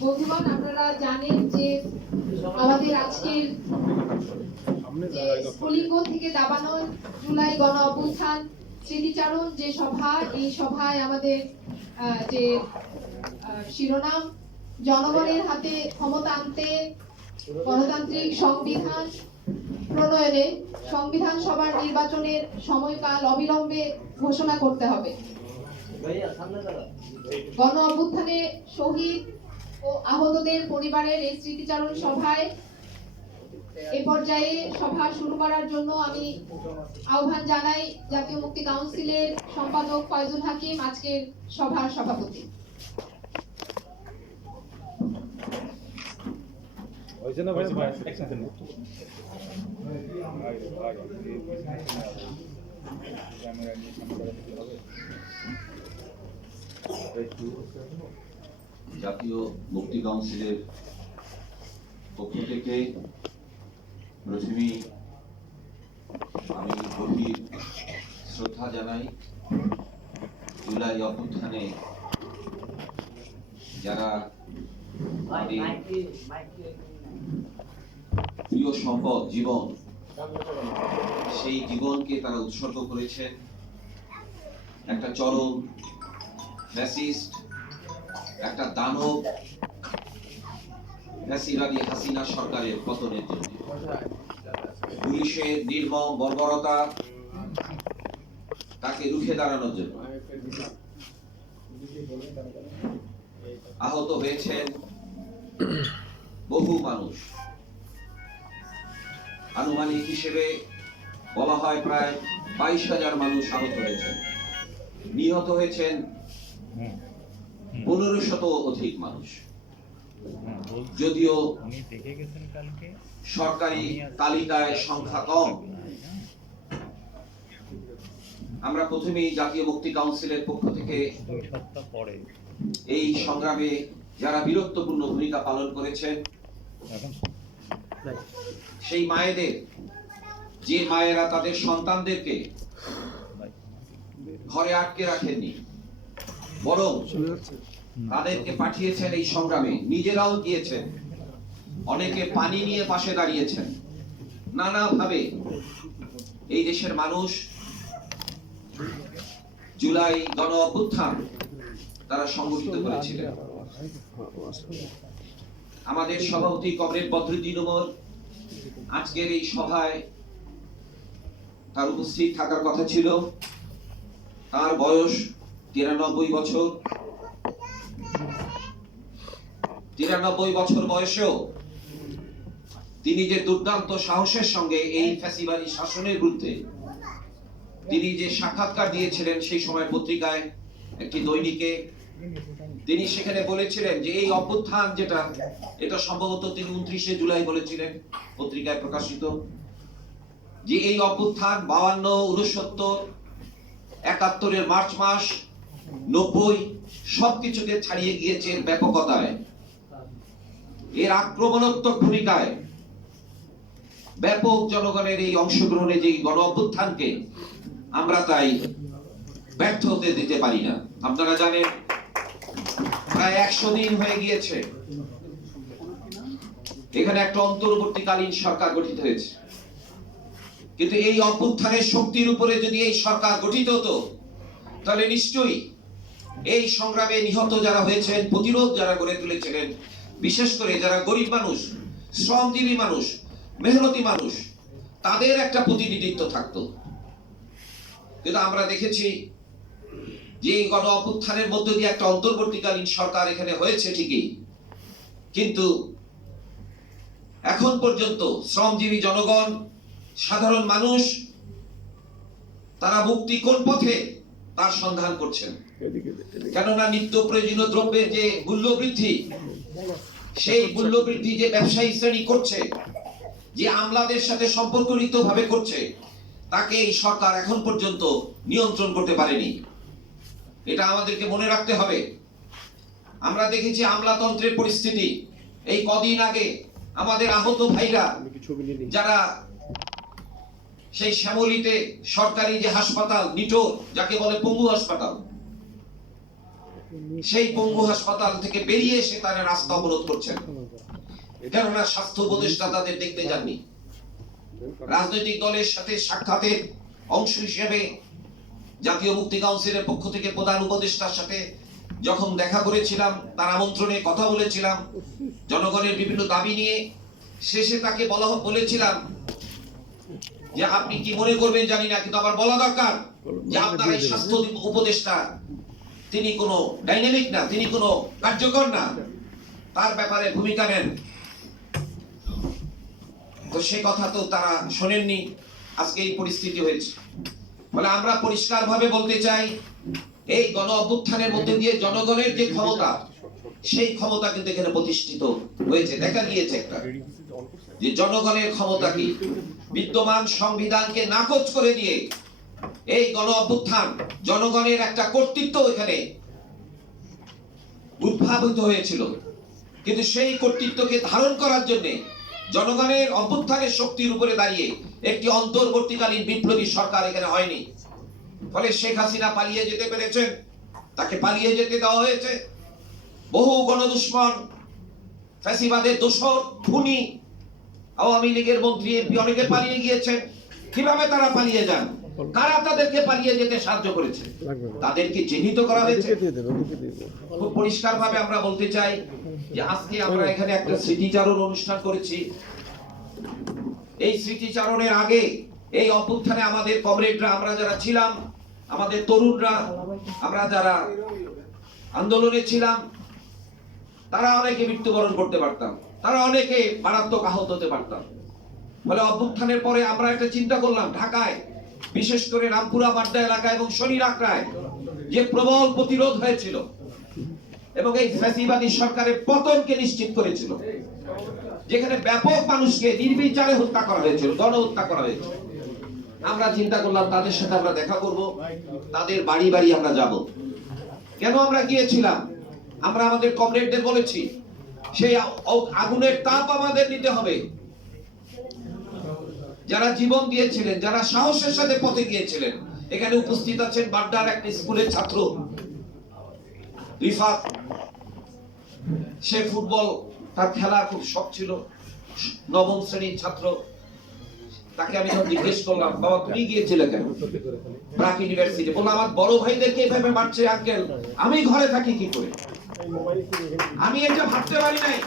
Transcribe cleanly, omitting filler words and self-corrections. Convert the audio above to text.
বন্ধুগণ, আপনারা জানেন যে আমাদের আজকের স্ফুলিঙ্গ থেকে দাবানো জুলাই গণ অভ্যুত্থান স্মৃতিচারণ যে সভা, এই সভায় আমাদের যে শিরোনাম জনগণের হাতে ক্ষমতা আনতে গণতান্ত্রিক সংবিধান প্রণয়নে সংবিধান সভার নির্বাচনের সময়কাল অবিলম্বে ঘোষণা করতে হবে। গণ অভ্যুত্থানে শহীদ ও আহতদের পরিবারের এই স্মৃতিচারণ সভায় এ পর্যায়ে সভা শুরু করার জন্য আমি আহ্বান জানাই জাতীয় মুক্তি কাউন্সিলের সম্পাদক ফয়জুল হাকিম, আজকের সভার সভাপতি। জাতীয় মুক্তি কাউন্সিলের পক্ষ থেকে প্রথমেই আমি গভীর শ্রদ্ধা জানাই জুলাই অভ্যুত্থানে যারা প্রিয় সম্পদ জীবন, সেই জীবনকে তারা উৎসর্গ করেছেন একটা চরম ফ্যাসিস্ট, একটা দানব ফ্যাসিবাদী হাসিনা সরকারের পতনের জন্য। পুলিশের নির্মম বর্বরতা তাকে রুখে দাঁড়ানোর জন্য। আহত হয়েছেন বহু মানুষ, আনুমানিক হিসেবে বলা হয় প্রায় 22,000 মানুষ আহত হয়েছেন। নিহত হয়েছেন 1500 অধিক মানুষ। যদিও সরকারি তালিকায় সংখ্যা কম, আমরা প্রথমেই জাতীয় মুক্তি কাউন্সিলের পক্ষ থেকে এই সংগ্রামে যারা বীরত্বপূর্ণ ভূমিকা পালন করেছেন সেই মায়েদের, যে মায়েরা তাদের সন্তানদেরকে ঘরে আটকে রাখেননি, বরং তাদেরকে পাঠিয়েছেন এই সংগ্রামে, নিজেরাও গিয়েছেন, অনেকে পানি নিয়ে পাশে দাঁড়িয়েছেন। নানাভাবে এই দেশের মানুষ জুলাই গণ অভ্যুত্থান তারা সংগঠিত করেছিলেন। আমাদের সভাপতি কমরেড বদরুদ্দিন উমর আজকের এই সভায় তার উপস্থিত থাকার কথা ছিল। তার বয়স 93 বছর। 93 বছর বয়সেও তিনি যে দুর্দান্ত সাহসের সঙ্গে এই ফ্যাসিবাদী শাসনের বিরুদ্ধে তিনি যে সাক্ষাৎকার দিয়েছিলেন সেই সময় পত্রিকায়, একটি দৈনিকে, তিনি সেখানে বলেছিলেন যে এই অভ্যুত্থান যেটা, এটা সম্ভবত তিনি 29শে জুলাই বলেছিলেন, পত্রিকায় প্রকাশিত, যে এই অভ্যুত্থান 52, 69, 71-এর মার্চ মাস, 90 সবকিছুকে ছাড়িয়ে গিয়েছে ব্যাপকতায়, এর আক্রমণাত্মক ভূমিকায়, ব্যাপক জনগণের এই অংশগ্রহণে যে গণ অভ্যুত্থানকে আমরা তাই ব্যর্থ হতে দিতে পারি না। আপনারা জানেন প্রায় 100 দিন হয়ে গিয়েছে এখানে একটা অন্তর্বর্তীকালীন সরকার গঠিত হয়েছে, কিন্তু এই অভ্যুত্থানের শক্তির উপরে যদি এই সরকার গঠিত হতো তাহলে নিশ্চয়ই এই সংগ্রামে নিহত যারা হয়েছেন, প্রতিরোধ যারা গড়ে তুলেছিলেন, বিশেষ করে যারা গরিব মানুষ, শ্রমজীবী মানুষ, মেহনতি মানুষ, তাদের একটা প্রতিনিধিত্ব থাকতো। কিন্তু আমরা দেখেছি যে গণ অভ্যুত্থানের মধ্য দিয়ে একটা অন্তর্বর্তীকালীন সরকার এখানে হয়েছে ঠিকই, কিন্তু এখন পর্যন্ত শ্রমজীবী জনগণ, সাধারণ মানুষ তারা মুক্তি কোন পথে তার সন্ধান করছেন। কেননা নিত্য প্রয়োজনীয় দ্রব্যের যে মূল্য বৃদ্ধি, সেই মূল্য বৃদ্ধি যে ব্যবসায়ী শ্রেণী করছে, যে আমলাদের সাথে সম্পর্কিত ভাবে করছে, তাকে এই সরকার এখন পর্যন্ত নিয়ন্ত্রণ করতে পারেনি। এটা আমাদেরকে মনে রাখতে হবে। আমরা দেখেছি আমলাতন্ত্রের পরিস্থিতি। এই কদিন আগে আমাদের আহত ভাইরা যারা সেই শ্যামলীতে সরকারি যে হাসপাতাল নিটো, যাকে বলে পঙ্গু হাসপাতাল, সেই পঙ্গু হাসপাতাল থেকে বেরিয়ে এসে তারা রাস্তা অবরোধ করছেন, কেননা স্বাস্থ্য উপদেষ্টা তাদের দেখতে যাননি। রাজনৈতিক দলের সাথে সাক্ষাতের অংশ হিসেবে জাতীয় মুক্তি কাউন্সিলের পক্ষ থেকে প্রধান উপদেষ্টার সাথে যখন দেখা করেছিলাম, তার আমন্ত্রণে কথা বলেছিলাম জনগণের বিভিন্ন দাবি নিয়ে, শেষে তাকে বলেছিলাম যে আপনি কি মনে করবেন জানি না, কিন্তু আমার বলা দরকার যে আপনার এই স্বাস্থ্য উপদেষ্টা তিনি কোনো ডাইনামিক না, তিনি কোনো কার্যকর না, তার ব্যাপারে ভূমিকা নেন। তো সে কথা তো তারা শোনেননি, আজকে এই পরিস্থিতি হয়েছে। ফলে আমরা পরিষ্কারভাবে বলতে চাই, এই গণ অভ্যুত্থানের মধ্যে দিয়ে জনগণের যে ক্ষমতা, সেই ক্ষমতা কিন্তু এখানে প্রতিষ্ঠিত হয়েছে। দেখা গিয়েছে একটা যে জনগণের ক্ষমতা কি, বিদ্যমান সংবিধানকে নাকচ করে দিয়ে এই গণ অভ্যুত্থান, জনগণের একটা কর্তৃত্ব এখানে উদ্ভাবিত হয়েছিল। কিন্তু সেই কর্তৃত্বকে ধারণ করার জন্য জনগণের অভ্যুত্থানের শক্তির উপরে দাঁড়িয়ে একটি অন্তর্বর্তীকালীন বিপ্লবী সরকার এখানে হয়নি। ফলে শেখ হাসিনা পালিয়ে যেতে পেরেছেন, তাকে পালিয়ে যেতে দেওয়া হয়েছে। বহু গণদুশ্মন, ফ্যাসিবাদের দোসর, খুনি, আওয়ামী লীগের মন্ত্রী, এমপি অনেকে পালিয়ে গিয়েছেন। কিভাবে তারা পালিয়ে যান? কারা তাদেরকে পালিয়ে যেতে সাহায্য করেছে? তাদেরকে চিহ্নিত করা হয়েছে। খুব পরিষ্কারভাবে আমরা বলতে চাই যে আজকে আমরা এখানে একটা স্মৃতিচারণ অনুষ্ঠান করেছি। এই স্মৃতিচারণের আগে এই অভ্যুত্থানে আমাদের কমরেডরা, আমরা যারা ছিলাম, আমাদের তরুণরা, আমরা যারা আন্দোলনে ছিলাম, তারা অনেকে মৃত্যুবরণ করতে পারতাম, তারা অনেকে মারাত্মক আহত হতে পারতাম। ফলে অভ্যুত্থানের পরে আমরা একটা চিন্তা করলাম, ঢাকায় বিশেষ করে রামপুরা বাড্ডা এলাকা এবং শনির আখড়ায় যে প্রবল প্রতিরোধ হয়েছিল এবং এই ফ্যাসিবাদী সরকারের পতনকে নিশ্চিত করেছিল, যেখানে ব্যাপক মানুষকে নির্বিচারে হত্যা করা হয়েছিল, গণহত্যা করা হয়েছিল। আমরা চিন্তা করলাম তাদের সাথে আমরা দেখা করব, তাদের বাড়ি বাড়ি আমরা যাব। কেন আমরা গিয়েছিলাম? আমরা আমাদের কমরেডদের বলেছি, সেই আগুনের তাপ আমাদের নিতে হবে। যারা জীবন দিয়েছিলেন, যারা সাহসের সাথে পথে গিয়েছিলেন, এখানে উপস্থিত আছেন বাড্ডার একটা স্কুলের ছাত্র রিফাত। সে ফুটবল, তার খেলা খুব শখ ছিল, নবম শ্রেণীর ছাত্র। তাকে আমি যখন জিজ্ঞেস করলাম, বাবা তুমি গিয়েছিলে কেন ব্রাক ইউনিভার্সিটি? বললাম আমার বড় ভাইদেরকে এভাবে মারছে আঙ্কেল, আমি ঘরে থাকি কি করে? আমি এটা ভাবতে পারি নাই।